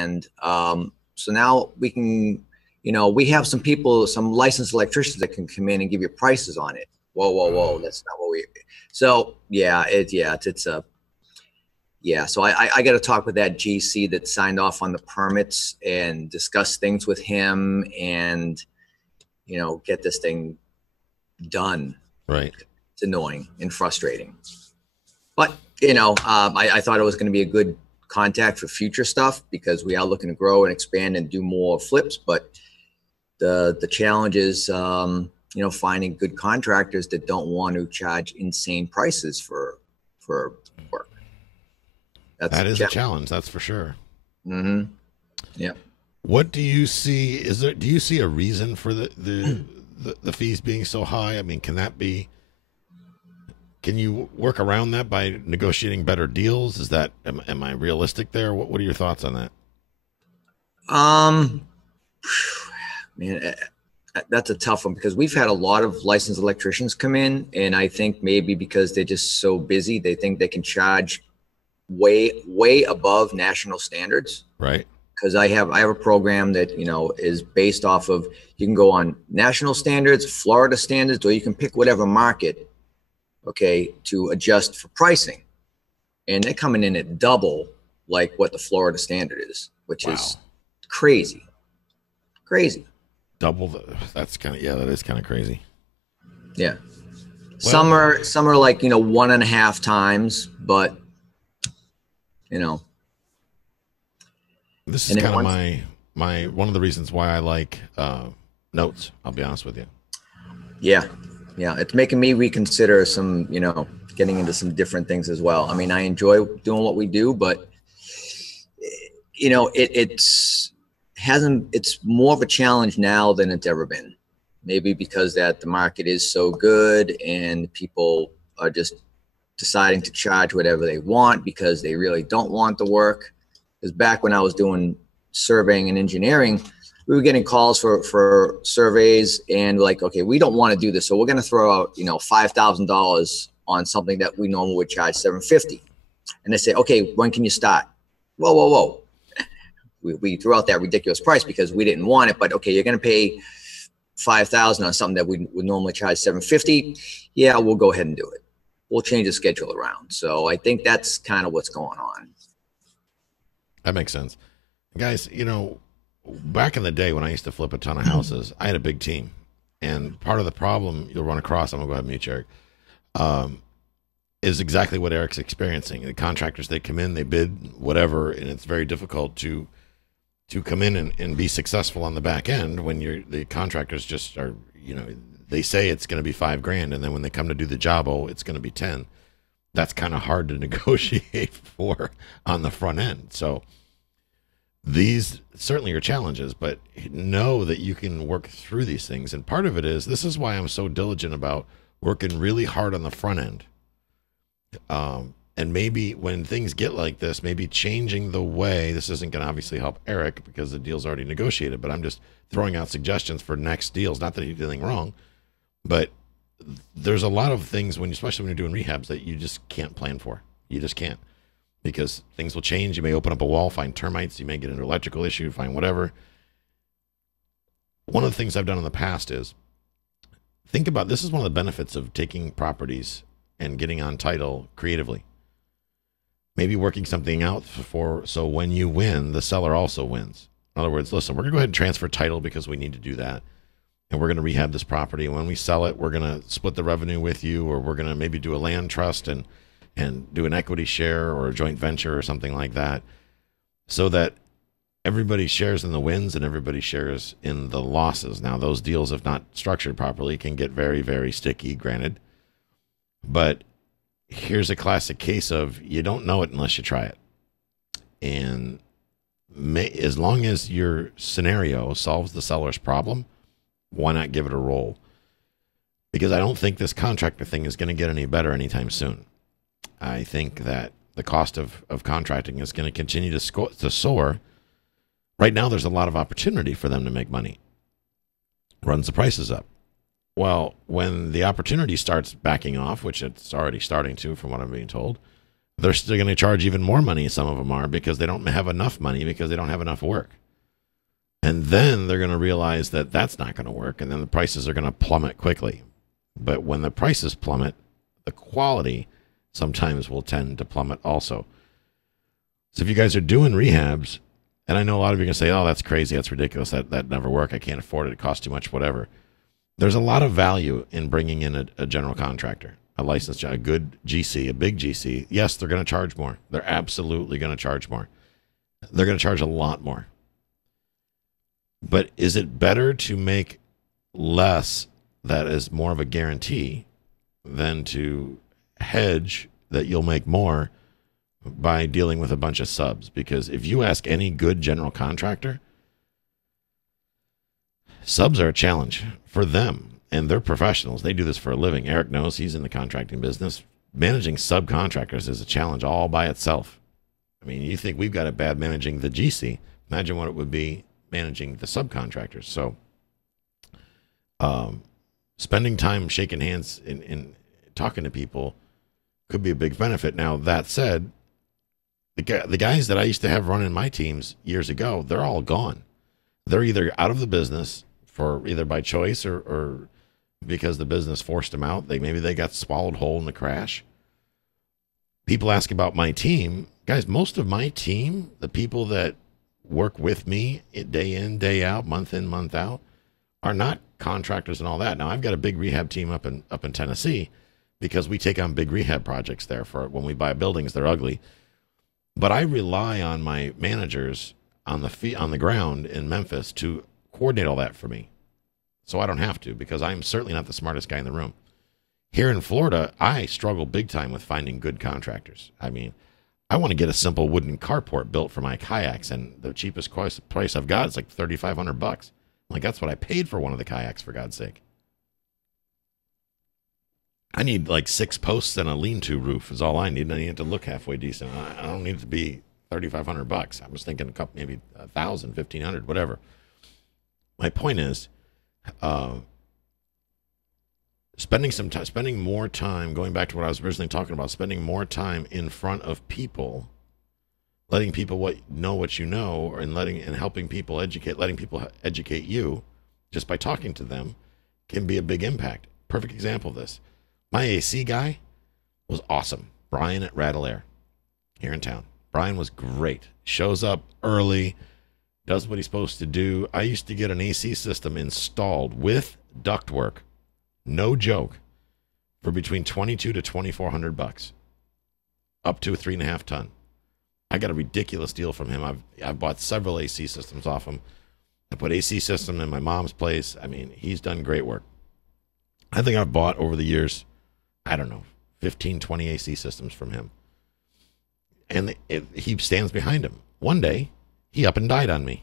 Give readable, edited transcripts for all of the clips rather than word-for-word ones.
And so now we can, we have some people, some licensed electricians that can come in and give you prices on it. Whoa, whoa, whoa! That's not what we. So yeah, it's a yeah. So I got to talk with that GC that signed off on the permits and discuss things with him, and get this thing done. Right. It's annoying and frustrating, but I thought it was going to be a good contact for future stuff because we are looking to grow and expand and do more flips. But the challenge is, finding good contractors that don't want to charge insane prices for work. That is a challenge. That's for sure. Mm-hmm. Yeah. What do you see? Do you see a reason for the fees being so high? I mean, can you work around that by negotiating better deals? Am I realistic there? What are your thoughts on that? Man, that's a tough one because we've had a lot of licensed electricians come in, and I think maybe because they're just so busy, they think they can charge way above national standards. Right. Because I have a program that is based off of, you can go on national standards, Florida standards, or you can pick whatever market, okay, to adjust for pricing, and they're coming in at double like what the Florida standard is, which is crazy. Double that's kind of, that is kind of crazy. Yeah. Well, some are like 1.5 times, but this is kind of my one of the reasons why I like notes. I'll be honest with you. Yeah, it's making me reconsider some, getting into some different things as well. I mean, I enjoy doing what we do, but it's more of a challenge now than it's ever been. Maybe because that the market is so good and people are just deciding to charge whatever they want because they really don't want the work. Because back when I was doing surveying and engineering, we were getting calls for surveys and like, okay, we don't want to do this, so we're going to throw out $5,000 on something that we normally would charge $750. And they say, okay, when can you start? Whoa. We threw out that ridiculous price because we didn't want it, but okay, you're going to pay $5,000 on something that we would normally charge $750. Yeah, we'll go ahead and do it. We'll change the schedule around. So I think that's kind of what's going on. That makes sense. Guys, back in the day when I used to flip a ton of houses, I had a big team. And part of the problem you'll run across, I'm going to go ahead and mute you, Eric, is exactly what Eric's experiencing. The contractors, they come in, they bid, whatever, and it's very difficult to come in and be successful on the back end when the contractors just are, they say it's going to be $5,000, and then when they come to do the job, it's going to be 10. That's kind of hard to negotiate for on the front end. So these certainly are challenges, but know that you can work through these things. And part of it is, this is why I'm so diligent about working really hard on the front end. And maybe when things get like this, maybe changing the way, this isn't going to obviously help Eric because the deal's already negotiated, but I'm just throwing out suggestions for next deals. Not that he did anything wrong, but there's a lot of things especially when you're doing rehabs, that you just can't plan for. You just can't, because things will change. You may open up a wall, find termites. You may get into an electrical issue, find whatever. One of the things I've done in the past is think about, this is one of the benefits of taking properties and getting on title creatively. Maybe working something out so when you win, the seller also wins. In other words, listen, we're going to go ahead and transfer title because we need to do that. And we're going to rehab this property. And when we sell it, we're going to split the revenue with you, or we're going to maybe do a land trust and do an equity share or a joint venture or something like that, so that everybody shares in the wins and everybody shares in the losses. Now, those deals, if not structured properly, can get very, very sticky, granted. But here's a classic case of, you don't know it unless you try it. And as long as your scenario solves the seller's problem, why not give it a roll? Because I don't think this contractor thing is going to get any better anytime soon. I think that the cost of contracting is going to continue to soar. Right now, there's a lot of opportunity for them to make money. Runs the prices up. Well, when the opportunity starts backing off, which it's already starting to, from what I'm being told, They're still going to charge even more money. Some of them are, because they don't have enough money, because they don't have enough work. And then they're going to realize that that's not going to work. And then the prices are going to plummet quickly. But when the prices plummet, the quality sometimes will tend to plummet also. So if you guys are doing rehabs, and I know a lot of you are going to say, oh, that's crazy, that's ridiculous, that never work, I can't afford it, it costs too much, whatever. There's a lot of value in bringing in a general contractor, a licensed, a good GC, a big GC. Yes, they're going to charge more. They're absolutely going to charge more. They're going to charge a lot more. But is it better to make less that is more of a guarantee than to hedge that you'll make more by dealing with a bunch of subs? Because if you ask any good general contractor, subs are a challenge for them, and they're professionals. They do this for a living. Eric knows, he's in the contracting business. Managing subcontractors is a challenge all by itself. I mean, you think we've got it bad managing the GC. Imagine what it would be managing the subcontractors. So spending time shaking hands and talking to people could be a big benefit. Now, that said, the guys that I used to have running my teams years ago, they're all gone. They're either out of the business for either by choice or because the business forced them out. Maybe they got swallowed whole in the crash. People ask about my team. Guys, most of my team, the people that work with me day in, day out, month in, month out, are not contractors and all that. Now, I've got a big rehab team up in Tennessee, because we take on big rehab projects there for when we buy buildings. They're ugly. But I rely on my managers on the ground in Memphis to coordinate all that for me. So I don't have to, because I'm certainly not the smartest guy in the room. Here in Florida, I struggle big time with finding good contractors. I mean, I want to get a simple wooden carport built for my kayaks, and the cheapest price I've got is like $3,500. Like, that's what I paid for one of the kayaks, for God's sake. I need like 6 posts and a lean-to roof is all I need. I need it to look halfway decent. I don't need it to be $3,500. I was thinking a couple, maybe 1,000, 1,500, whatever. My point is, spending more time, going back to what I was originally talking about, spending more time in front of people, letting people know what you know, and helping people letting people educate you just by talking to them, can be a big impact. Perfect example of this. My AC guy was awesome. Brian at Rattle Air here in town. Brian was great. Shows up early, does what he's supposed to do. I used to get an AC system installed with ductwork, no joke, for between $2,200 to $2,400, up to a 3.5 ton. I got a ridiculous deal from him. I've bought several AC systems off him. I put AC system in my mom's place. I mean, he's done great work. I think I've bought over the years, I don't know, 15, 20 AC systems from him. And he stands behind him. One day, he up and died on me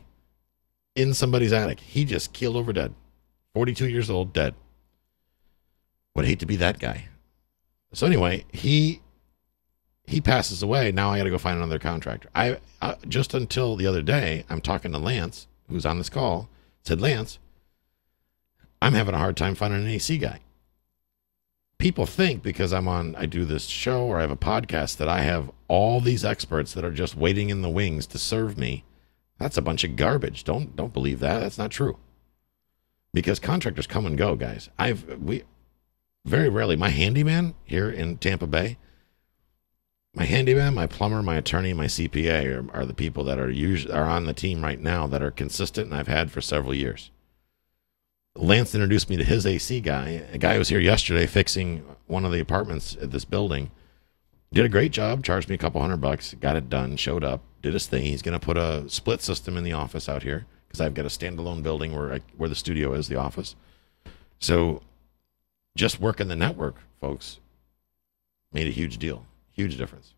in somebody's attic. He just keeled over dead. 42 years old, dead. Would hate to be that guy. So anyway, he passes away. Now I got to go find another contractor. I just until the other day, I'm talking to Lance, who's on this call, said, Lance, I'm having a hard time finding an AC guy. People think because I do this show or I have a podcast that I have all these experts that are just waiting in the wings to serve me. That's a bunch of garbage. Don't believe that. That's not true. Because contractors come and go, guys. We very rarely, my handyman here in Tampa Bay, my handyman, my plumber, my attorney, my CPA are the people that are on the team right now that are consistent, and I've had for several years. Lance introduced me to his AC guy. A guy who was here yesterday fixing one of the apartments at this building. Did a great job, charged me a couple $100, got it done, showed up, did his thing. He's going to put a split system in the office out here because I've got a standalone building where the studio is, the office. So just working the network, folks, made a huge deal, huge difference.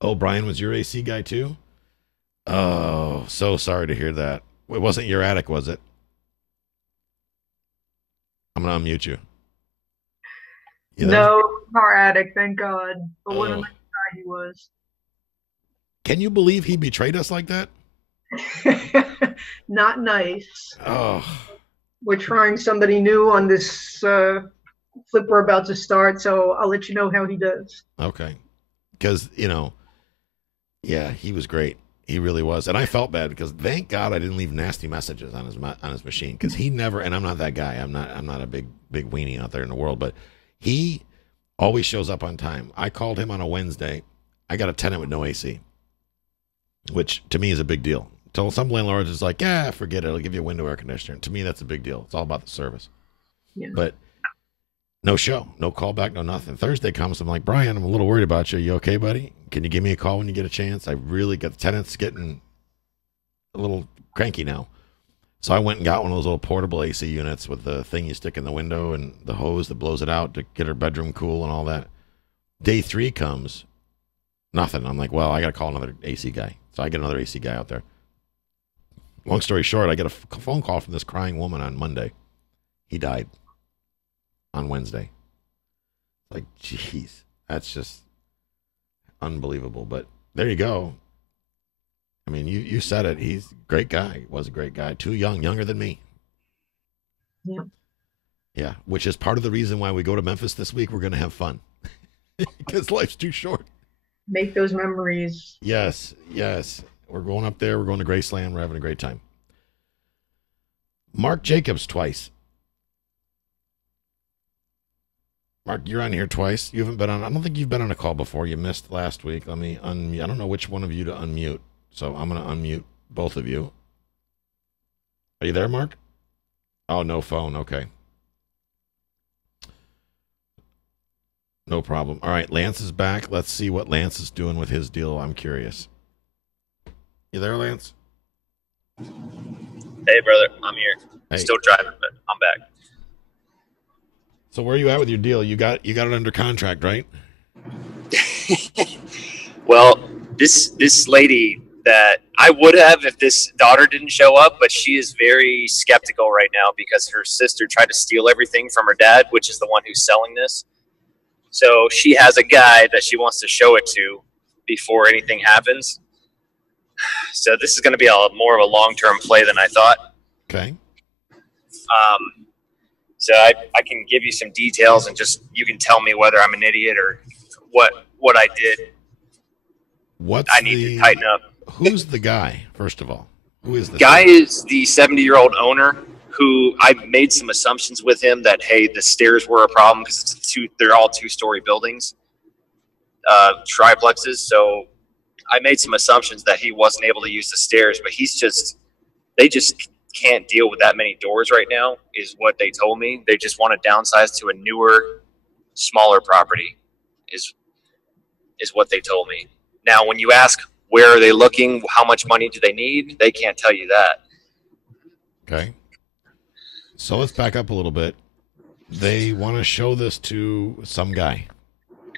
Oh, Brian was your AC guy too? Oh, so sorry to hear that. It wasn't your attic, was it? I'm going to unmute you. No, our attic, thank God. But what a nice guy he was. Can you believe he betrayed us like that? Not nice. Oh. We're trying somebody new on this flipper about to start, so I'll let you know how he does. Okay. Because, yeah, he was great. He really was. And I felt bad because thank God I didn't leave nasty messages on his machine, because he never, and I'm not that guy. I'm not a big weenie out there in the world, but he always shows up on time. I called him on a Wednesday. I got a tenant with no AC, which to me is a big deal. Till some landlords is like, yeah, forget it. I'll give you a window air conditioner. To me, that's a big deal. It's all about the service. Yeah. But no show, no call back, no nothing. Thursday comes, I'm like, Brian, I'm a little worried about you. You okay, buddy? Can you give me a call when you get a chance? I really got the tenants getting a little cranky now. So I went and got one of those little portable AC units with the thing you stick in the window and the hose that blows it out to get her bedroom cool and all that. Day 3 comes, nothing. I'm like, well, I got to call another AC guy. So I get another AC guy out there. Long story short, I get a phone call from this crying woman on Monday. He died on Wednesday. Like, jeez, that's just unbelievable. But there you go. I mean, you said it. He's a great guy. Was a great guy. Too young, younger than me. Yeah. Yeah, which is part of the reason why we go to Memphis this week. We're going to have fun because life's too short. Make those memories. Yes, yes. We're going up there. We're going to Graceland. We're having a great time. Mark Jacobs twice. Mark, you're on here twice. You haven't been on. I don't think you've been on a call before. You missed last week. Let me unmute. I don't know which one of you to unmute. So I'm going to unmute both of you. Are you there, Mark? Oh, no phone. Okay. No problem. All right, Lance is back. Let's see what Lance is doing with his deal. I'm curious. You there, Lance? Hey, brother. I'm here. Hey. Still driving, but I'm back. So where are you at with your deal? You got it under contract, right? Well, this lady that I would have if this daughter didn't show up, but she is very skeptical right now because her sister tried to steal everything from her dad, which is the one who's selling this. So she has a guy that she wants to show it to before anything happens. So this is going to be more of a long-term play than I thought. Okay. So I can give you some details and just you can tell me whether I'm an idiot or what I did. I need to tighten up. Who's the guy, first of all? Who is the guy? Is the 70-year-old owner who I made some assumptions with him that, hey, the stairs were a problem because they're all 2-story buildings, triplexes. So I made some assumptions that he wasn't able to use the stairs, but they just can't deal with that many doors right now is what they told me. They just want to downsize to a newer, smaller property is what they told me. Now, when you ask where are they looking, how much money do they need, they can't tell you that. Okay. So let's back up a little bit. They want to show this to some guy.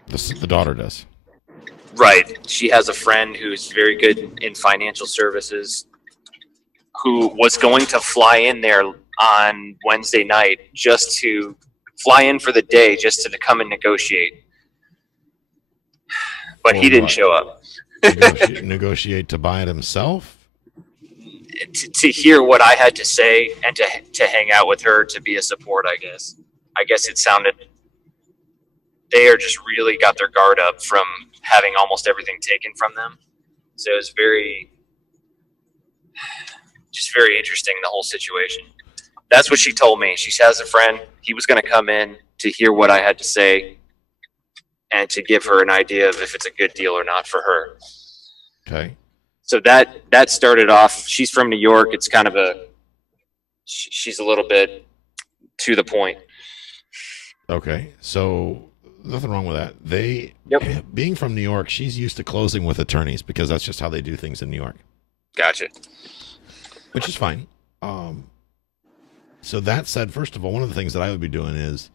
The daughter does. Right. She has a friend who's very good in financial services who was going to fly in there on Wednesday night just to fly in for the day just to come and negotiate. But he didn't show up. Negotiate to buy it himself? To hear what I had to say and to hang out with her, to be a support, I guess. I guess it sounded, they are just really got their guard up from having almost everything taken from them. So it was very interesting, the whole situation. That's what she told me. She has a friend. He was going to come in to hear what I had to say and to give her an idea of if it's a good deal or not for her. Okay. So that started off. She's from New York. It's kind of she's a little bit to the point. Okay. So nothing wrong with that. Being from New York, she's used to closing with attorneys because that's just how they do things in New York. Gotcha. Which is fine. So that said, first of all, one of the things that I would be doing is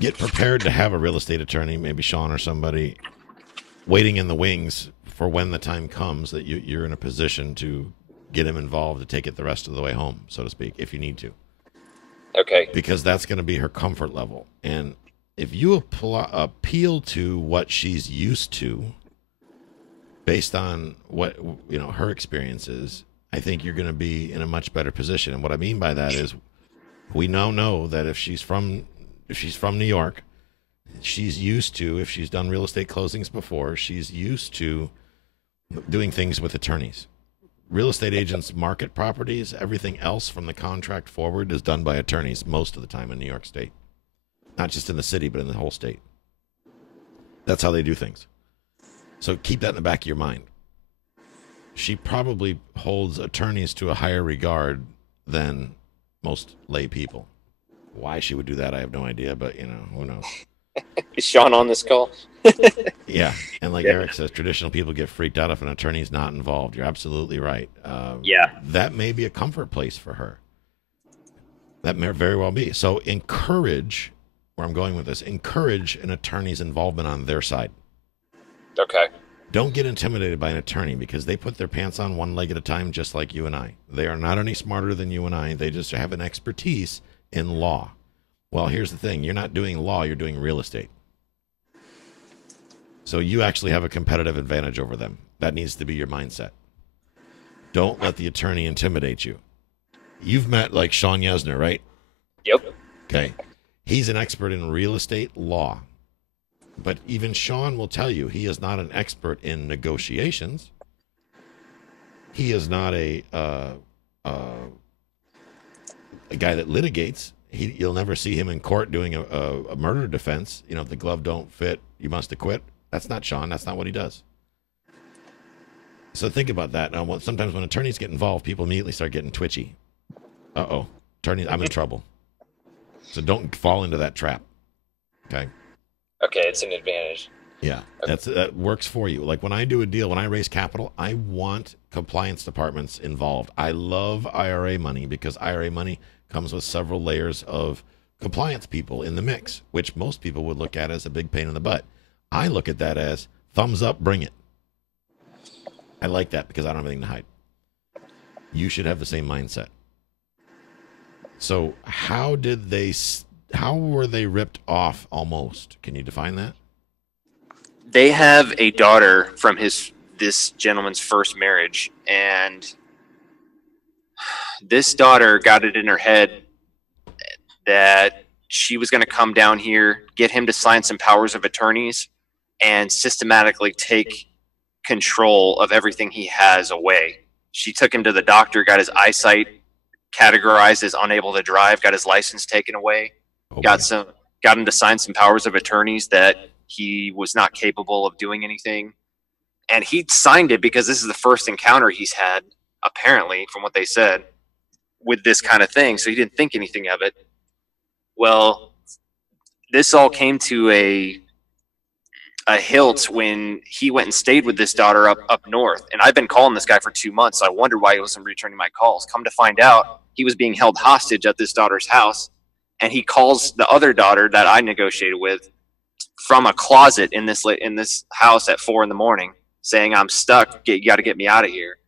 get prepared to have a real estate attorney, maybe Sean or somebody, waiting in the wings for when the time comes that you're in a position to get him involved to take it the rest of the way home, so to speak, if you need to. Okay. Because that's going to be her comfort level. And if you appeal to what she's used to based on what her experience is, I think you're going to be in a much better position. And what I mean by that is we now know that if she's from if she's from New York, she's used to, if she's done real estate closings before, she's used to doing things with attorneys. Real estate agents market properties. Everything else from the contract forward is done by attorneys most of the time in New York State. Not just in the city, but in the whole state. That's how they do things. So keep that in the back of your mind. She probably holds attorneys to a higher regard than most lay people. Why she would do that, I have no idea, but, you know, who knows? Is Sean on this call? Yeah, and like Eric says, traditional people get freaked out if an attorney's not involved. You're absolutely right. That may be a comfort place for her. That may very well be. So encourage, where I'm going with this, encourage an attorney's involvement on their side. Okay. Don't get intimidated by an attorney because they put their pants on one leg at a time, just like you and I. They are not any smarter than you and I. They just have an expertise in law. Well, here's the thing. You're not doing law. You're doing real estate. So you actually have a competitive advantage over them. That needs to be your mindset. Don't let the attorney intimidate you. You've met like Sean Yesner, right? Yep. Okay. He's an expert in real estate law. But even Sean will tell you he is not an expert in negotiations. He is not a guy that litigates. You'll never see him in court doing a murder defense. You know, if the glove don't fit, you must acquit. That's not Sean. That's not what he does. So think about that. Now, sometimes when attorneys get involved, people immediately start getting twitchy. Uh-oh. Attorneys, I'm in trouble. So don't fall into that trap. Okay? Okay, it's an advantage. Yeah, that works for you. Like when I do a deal, when I raise capital, I want compliance departments involved. I love IRA money because IRA money comes with several layers of compliance people in the mix, which most people would look at as a big pain in the butt. I look at that as thumbs up, bring it. I like that because I don't have anything to hide. You should have the same mindset. So how were they ripped off almost? Can you define that? They have a daughter from this gentleman's first marriage, and this daughter got it in her head that she was going to come down here, get him to sign some powers of attorneys, and systematically take control of everything he has away. She took him to the doctor, got his eyesight categorized as unable to drive, got his license taken away, got him to sign some powers of attorneys that he was not capable of doing anything. And he signed it because this is the first encounter he's had, apparently, from what they said, with this kind of thing. So he didn't think anything of it. Well, this all came to a hilt when he went and stayed with this daughter up north. And I've been calling this guy for 2 months. So I wondered why he wasn't returning my calls. Come to find out, he was being held hostage at this daughter's house. And he calls the other daughter that I negotiated with from a closet in this house at 4 a.m, saying, "I'm stuck. You got to get me out of here."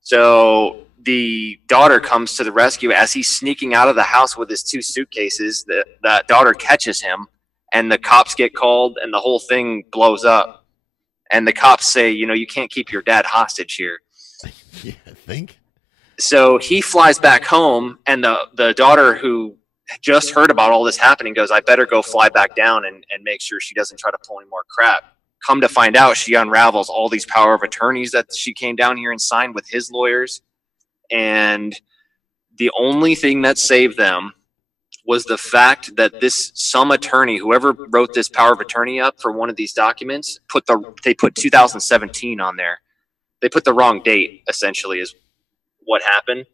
So the daughter comes to the rescue as he's sneaking out of the house with his 2 suitcases. That daughter catches him, and the cops get called, and the whole thing blows up. And the cops say, "You can't keep your dad hostage here." Yeah, I think. So he flies back home, and the daughter, who just heard about all this happening, goes, "I better go fly back down and make sure she doesn't try to pull any more crap." Come to find out, she unravels all these power of attorneys that she came down here and signed with his lawyers. And the only thing that saved them was the fact that some attorney, whoever wrote this power of attorney up for one of these documents, they put 2017 on there. They put the wrong date, essentially, is what happened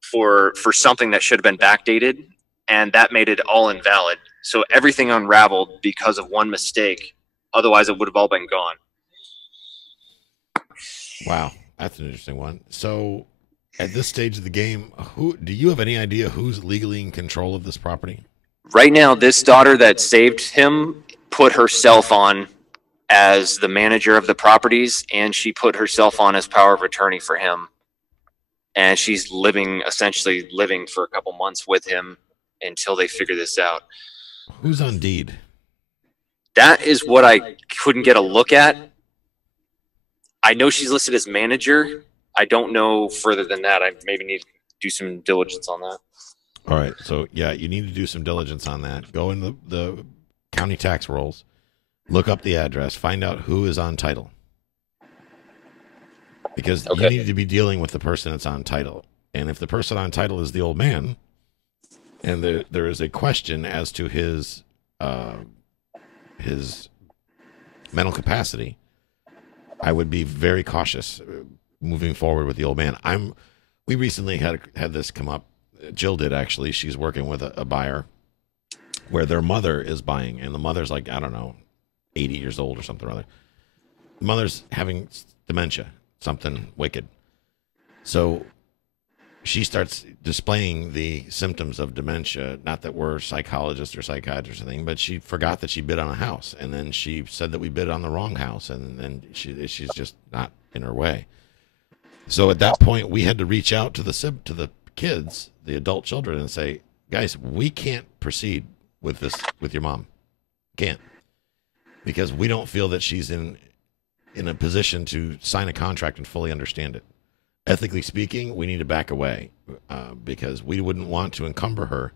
for something that should have been backdated. And that made it all invalid. So everything unraveled because of one mistake. Otherwise, it would have all been gone. Wow, that's an interesting one. So at this stage of the game, do you have any idea who's legally in control of this property? Right now, this daughter that saved him put herself on as the manager of the properties, and she put herself on as power of attorney for him. And she's essentially living for a couple months with him until they figure this out. Who's on deed? That is what I couldn't get a look at. I know she's listed as manager. I don't know further than that. I maybe need to do some diligence on that. All right. So yeah, you need to do some diligence on that. Go in the county tax rolls, look up the address, find out who is on title. Because you need to be dealing with the person that's on title. And if the person on title is the old man, and there is a question as to his mental capacity, I would be very cautious moving forward with the old man. We recently had this come up. Jill did, actually. She's working with a buyer where their mother is buying, and the mother's like, I don't know, 80 years old or something or other. The mother's having dementia, something wicked. So she starts displaying the symptoms of dementia. Not that we're psychologists or psychiatrists or anything, but she forgot that she bid on a house, and then she said that we bid on the wrong house, and then she's just not in her way. So at that point, we had to reach out to the kids, the adult children, and say, guys, we can't proceed with this with your mom. Can't. Because we don't feel that she's in a position to sign a contract and fully understand it. Ethically speaking, we need to back away because we wouldn't want to encumber her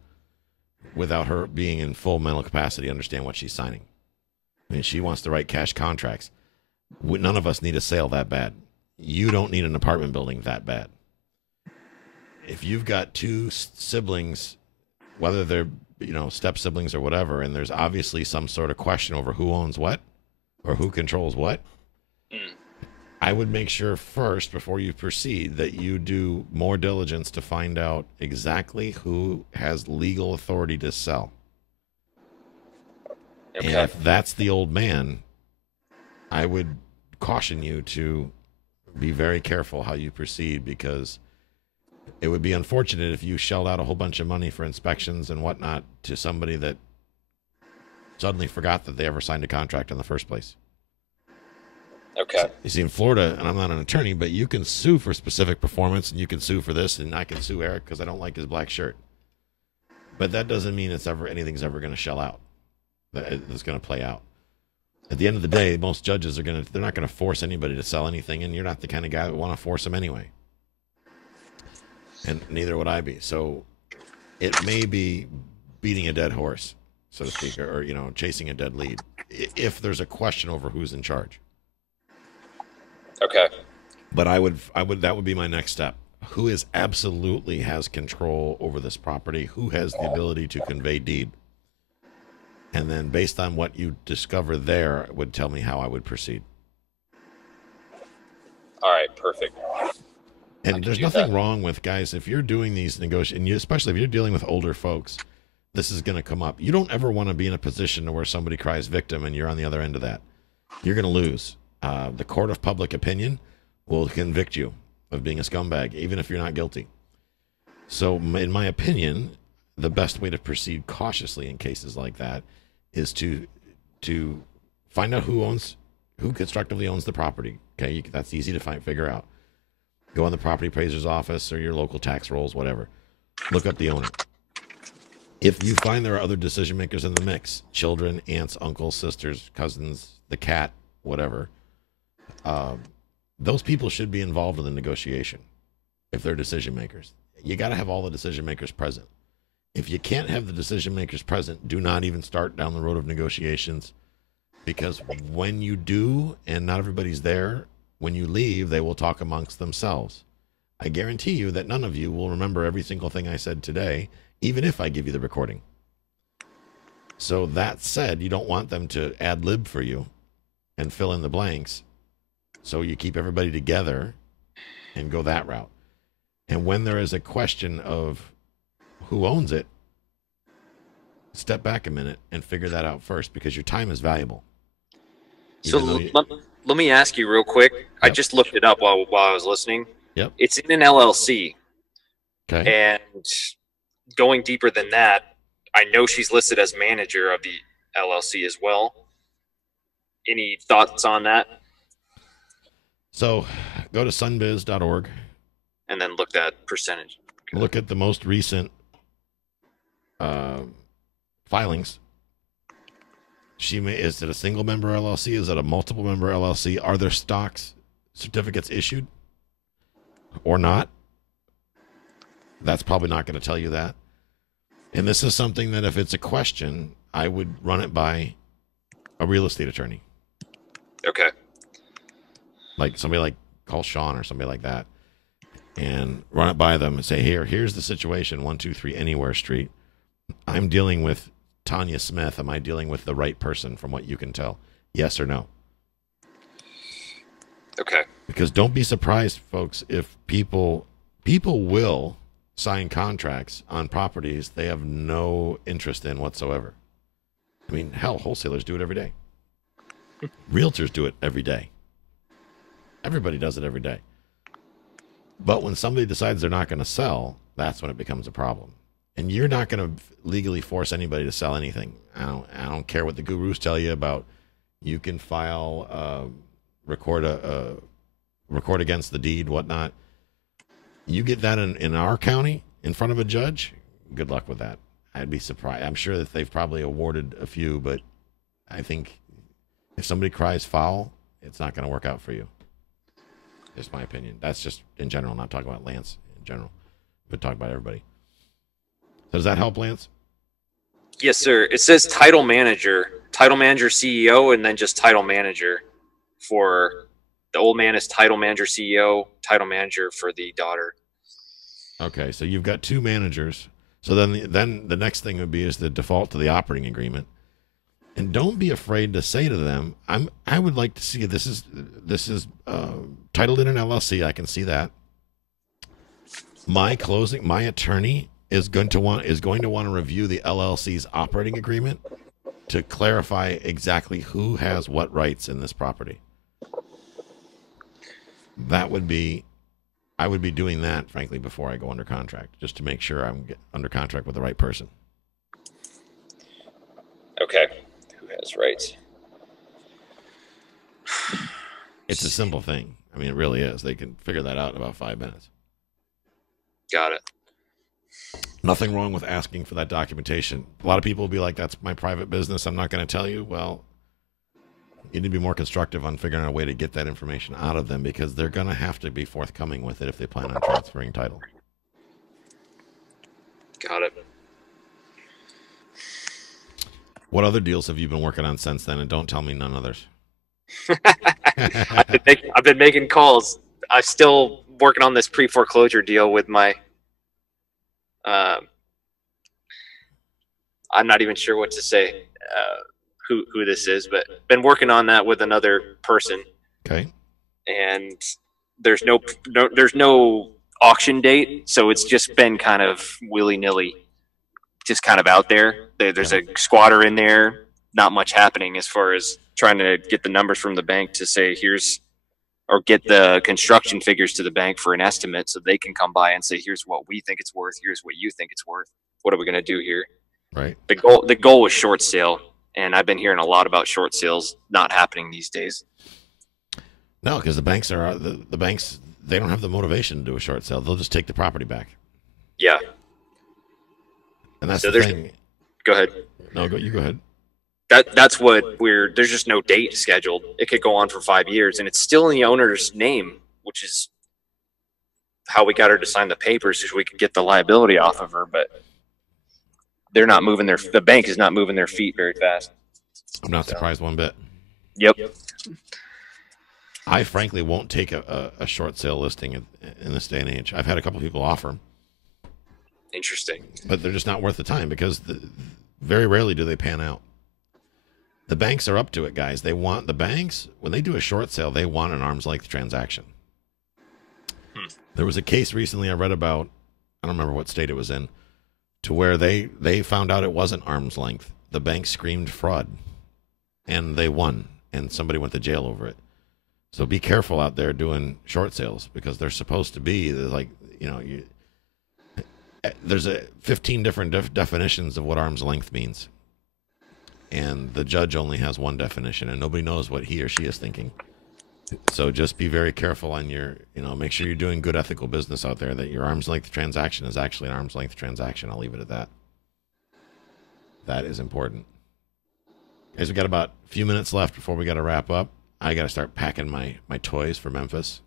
without her being in full mental capacity to understand what she's signing. I mean, she wants to write cash contracts. None of us need a sale that bad. You don't need an apartment building that bad. If you've got two siblings, whether they're step siblings or whatever, and there's obviously some sort of question over who owns what or who controls what, I would make sure first, before you proceed, that you do more diligence to find out exactly who has legal authority to sell. Okay. And if that's the old man, I would caution you to be very careful how you proceed, because it would be unfortunate if you shelled out a whole bunch of money for inspections and whatnot to somebody that suddenly forgot that they ever signed a contract in the first place. Okay. You see, in Florida, and I'm not an attorney, but you can sue for specific performance, and you can sue for this, and I can sue Eric because I don't like his black shirt. But that doesn't mean anything's ever going to shell out. That's going to play out. At the end of the day, most judges they're not going to force anybody to sell anything, and you're not the kind of guy that would want to force them anyway. And neither would I be. So it may be beating a dead horse, so to speak, or chasing a dead lead, if there's a question over who's in charge. Okay. But that would be my next step. Who absolutely has control over this property? Who has the ability to convey deed? And then based on what you discover there, it would tell me how I would proceed. All right, perfect. And there's nothing wrong with, guys, if you're doing these negotiations, especially if you're dealing with older folks, this is going to come up. You don't ever want to be in a position where somebody cries victim and you're on the other end of that. You're going to lose. The court of public opinion will convict you of being a scumbag, even if you're not guilty. So, in my opinion, the best way to proceed cautiously in cases like that is to find out who constructively owns the property. Okay, that's easy to figure out. Go on the property appraiser's office or your local tax rolls, whatever. Look up the owner. If you find there are other decision makers in the mix, children, aunts, uncles, sisters, cousins, the cat, whatever, those people should be involved in the negotiation if they're decision makers. You got to have all the decision makers present. If you can't have the decision makers present, do not even start down the road of negotiations, because when you do and not everybody's there, when you leave, they will talk amongst themselves. I guarantee you that none of you will remember every single thing I said today, even if I give you the recording. So that said, you don't want them to ad lib for you and fill in the blanks. So you keep everybody together and go that route. And when there is a question of who owns it, step back a minute and figure that out first, because your time is valuable. So let me ask you real quick. Yep. I just looked it up while I was listening. Yep. It's in an LLC. Okay. And going deeper than that, I know she's listed as manager of the LLC as well. Any thoughts on that? So go to sunbiz.org. And then look at percentage. Okay. Look at the most recent filings. Is it a single member LLC? Is it a multiple member LLC? Are there stocks certificates issued or not? That's probably not going to tell you that. And this is something that if it's a question, I would run it by a real estate attorney. Okay. Like somebody like call Sean or somebody like that and run it by them and say, here's the situation, 123 Anywhere Street. I'm dealing with Tanya Smith. Am I dealing with the right person from what you can tell? Yes or no? Okay. Because don't be surprised, folks, if people will sign contracts on properties they have no interest in whatsoever. I mean, hell, wholesalers do it every day. Realtors do it every day. Everybody does it every day. But when somebody decides they're not going to sell, that's when it becomes a problem. And you're not going to legally force anybody to sell anything. I don't care what the gurus tell you about. You can file, record against the deed, whatnot. You get that in our county in front of a judge, good luck with that. I'd be surprised. I'm sure that they've probably awarded a few, but I think if somebody cries foul, it's not going to work out for you. Just my opinion. That's just in general, not talking about Lance in general, but talk about everybody. So does that help, Lance? Yes, sir. It says title manager CEO, and then just title manager for the old man is title manager CEO, title manager for the daughter. Okay, so you've got two managers. So then the next thing would be is the default to the operating agreement. And don't be afraid to say to them, I would like to see this is titled in an LLC. I can see that. My attorney is going to want to review the LLC's operating agreement to clarify exactly who has what rights in this property. I would be doing that, frankly, before I go under contract, just to make sure I'm under contract with the right person. Okay. Who has rights? It's a simple thing. I mean, it really is. They can figure that out in about 5 minutes. Got it. Nothing wrong with asking for that documentation. A lot of people will be like, that's my private business. I'm not going to tell you. Well, you need to be more constructive on figuring out a way to get that information out of them, because they're going to have to be forthcoming with it if they plan on transferring title. Got it. What other deals have you been working on since then? And don't tell me none others. I've been making calls. I'm still working on this pre-foreclosure deal with my I'm not even sure what to say, who this is, but been working on that with another person. Okay. And there's no auction date, so it's just been kind of willy-nilly, just kind of out there. There's a squatter in there, not much happening as far as trying to get the numbers from the bank to say or get the construction figures to the bank for an estimate so they can come by and say, here's what we think it's worth, here's what you think it's worth. What are we going to do here? Right. The goal was short sale, and I've been hearing a lot about short sales not happening these days. No, because the banks they don't have the motivation to do a short sale. They'll just take the property back. Yeah. And that's so the thing. Go ahead. No, you go ahead. That's what there's just no date scheduled. It could go on for 5 years, and it's still in the owner's name, which is how we got her to sign the papers so we could get the liability off of her. But they're not moving the bank is not moving their feet very fast. I'm not surprised one bit. Yep. I frankly won't take a short sale listing in this day and age. I've had a couple people offer them. Interesting. But they're just not worth the time, because very rarely do they pan out. The banks are up to it, guys. When they do a short sale, they want an arm's length transaction. There was a case recently I read about, I don't remember what state it was in, to where they found out it wasn't arm's length. The bank screamed fraud, and they won, and somebody went to jail over it. So be careful out there doing short sales, because they're supposed to be there's 15 different definitions of what arm's length means. And the judge only has one definition, and nobody knows what he or she is thinking. So just be very careful on make sure you're doing good ethical business out there, that your arm's length transaction is actually an arm's length transaction. I'll leave it at that. That is important. Guys, we got about a few minutes left before we got to wrap up. I got to start packing my toys for Memphis,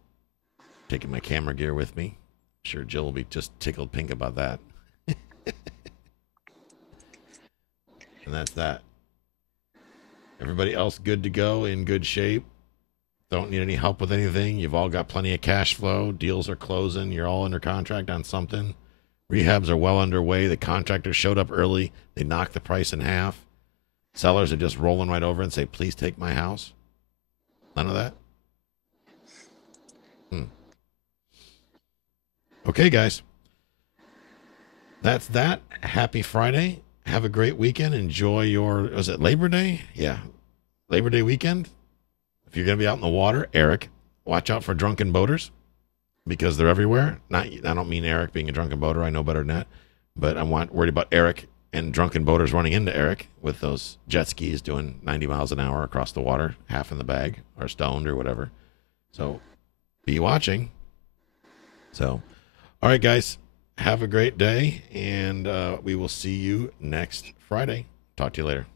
taking my camera gear with me. I'm sure Jill will be just tickled pink about that. And that's that. Everybody else good to go, in good shape. Don't need any help with anything. You've all got plenty of cash flow. Deals are closing. You're all under contract on something. Rehabs are well underway. The contractors showed up early. They knocked the price in half. Sellers are just rolling right over and say, please take my house. None of that? Okay, guys. That's that. Happy Friday. Have a great weekend. Enjoy your, was it Labor Day? Yeah. Labor Day weekend. If you're going to be out in the water, Eric, watch out for drunken boaters because they're everywhere. I don't mean Eric being a drunken boater. I know better than that. But I'm worried about Eric and drunken boaters running into Eric with those jet skis doing 90 miles an hour across the water, half in the bag or stoned or whatever. So be watching. So, all right, guys, have a great day, and we will see you next Friday. Talk to you later.